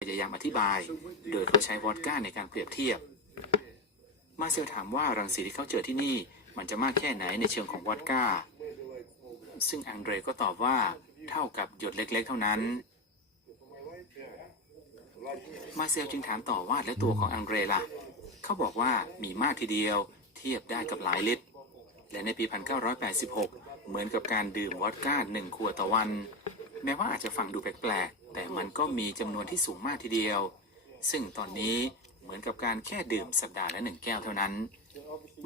พยายามอธิบาย โดยเขาใช้วอดก้าในการเปรียบเทียบ มาเซลถามว่ารังสีที่เขาเจอที่นี่มันจะมากแค่ไหนในเชิงของวอดก้า ซึ่งอังเดรก็ตอบว่าเท่ากับหยดเล็กๆ เท่านั้น มาเซลจึงถามต่อว่าและตัวของอังเดรล่ะ เขาบอกว่ามีมากทีเดียวเทียบได้กับหลายลิตร และในปี 1986 เหมือนกับการดื่มวอดก้าหนึ่งขวดต่อวัน แม้ว่าอาจจะฟังดูแปลกๆ แต่มันก็มีจำนวนที่สูงมากทีเดียว ซึ่งตอนนี้เหมือนกับการแค่ดื่มสัปดาห์ละหนึ่งแก้วเท่านั้น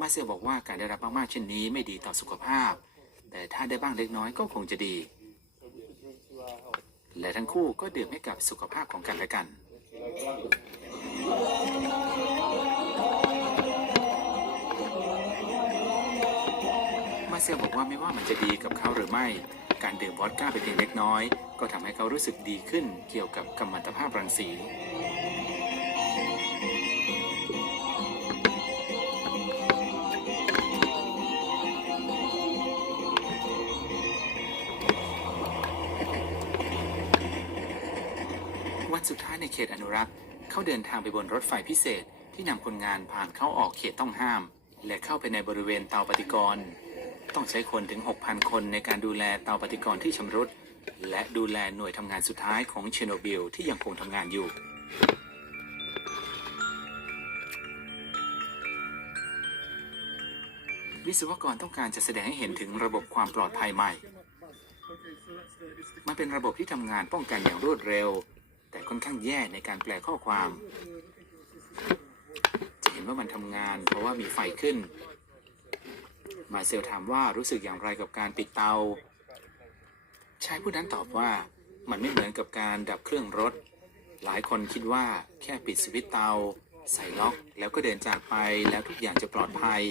มาเซลบอกว่าการได้รับมากๆเช่นนี้ไม่ดีต่อสุขภาพ แต่ถ้าได้บ้างเล็กน้อยก็คงจะดี และทั้งคู่ก็ดื่มให้กับสุขภาพของกันและกันมาเซลบอกว่าไม่ว่ามันจะดีกับเขาหรือไม่ การดื่มวอดก้าไปเพียงเล็กน้อย ก็ทำให้เขารู้สึกดีขึ้นเกี่ยวกับกัมมันตภาพรังสี วันสุดท้ายในเขตอนุรักษ์ เขาเดินทางไปบนรถไฟพิเศษที่นำคนงานผ่านเข้าออกเขตต้องห้าม และเข้าไปในบริเวณเตาปฏิกรณ์ต้องใช้คนถึง 6,000 คนในการดูแลเตาปฏิกรณ์ที่ชำรุด และดูแลหน่วยทำงานสุดท้ายของเชโนบิลที่ยังคงทำงานอยู่ วิศวกรต้องการจะแสดงให้เห็นถึงระบบความปลอดภัยใหม่ มันเป็นระบบที่ทำงานป้องกันอย่างรวดเร็ว แต่ค่อนข้างแย่ในการแปลข้อความ จะเห็นว่ามันทำงานเพราะว่ามีไฟขึ้น มาเซลถามว่ารู้สึกอย่างไรกับการปิดเตา ชายผู้นั้นตอบว่ามันไม่เหมือนกับการดับเครื่องรถ หลายคนคิดว่าแค่ปิดสวิตช์เตา ใส่ล็อกแล้วก็เดินจากไปแล้วทุกอย่างจะปลอดภัย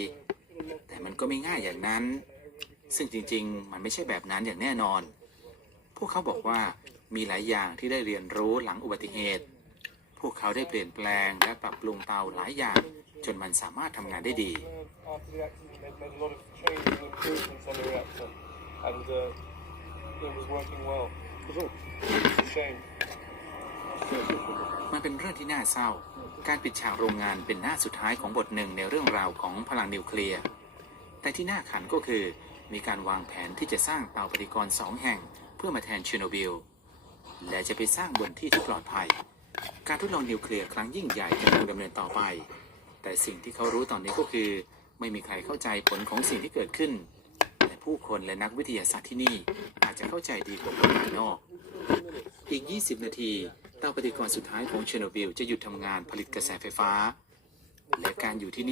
แต่มันก็ไม่ง่ายอย่างนั้น ซึ่งจริงๆ มันไม่ใช่แบบนั้นอย่างแน่นอน พวกเขาบอกว่ามีหลายอย่างที่ได้เรียนรู้หลังอุบัติเหตุ พวกเขาได้เปลี่ยนแปลงและปรับปรุงเตาหลายอย่าง จนมันสามารถทำงานได้ดี and uh, it was working well. It's a shame. มันเป็นเรื่องที่น่าเศร้า การปิดฉากโรงงานเป็นหน้าสุดท้ายของบทหนึ่งในเรื่องราวของพลังนิวเคลียร์ แต่ที่น่าขันก็คือมีการวางแผนที่จะสร้างเตาปฏิกรณ์สองแห่ง เพื่อมาแทนเชอร์โนบิล และจะไปสร้างบนที่ที่ปลอดภัย การทดลองนิวเคลียร์ครั้งยิ่งใหญ่จะคงดำเนินต่อไป แต่สิ่งที่เขารู้ตอนนี้ก็คือ ไม่มีใครเข้าใจผลของสิ่งที่เกิดขึ้น ผู้คนและนักวิทยาศาสตร์ที่นี่ อาจจะเข้าใจดีกว่าคนภายนอก อีก 20 นาทีเตาปฏิกรณ์สุดท้ายของเชอร์โนบิลจะหยุดทำงานผลิตกระแสไฟฟ้า และการอยู่ที่นี่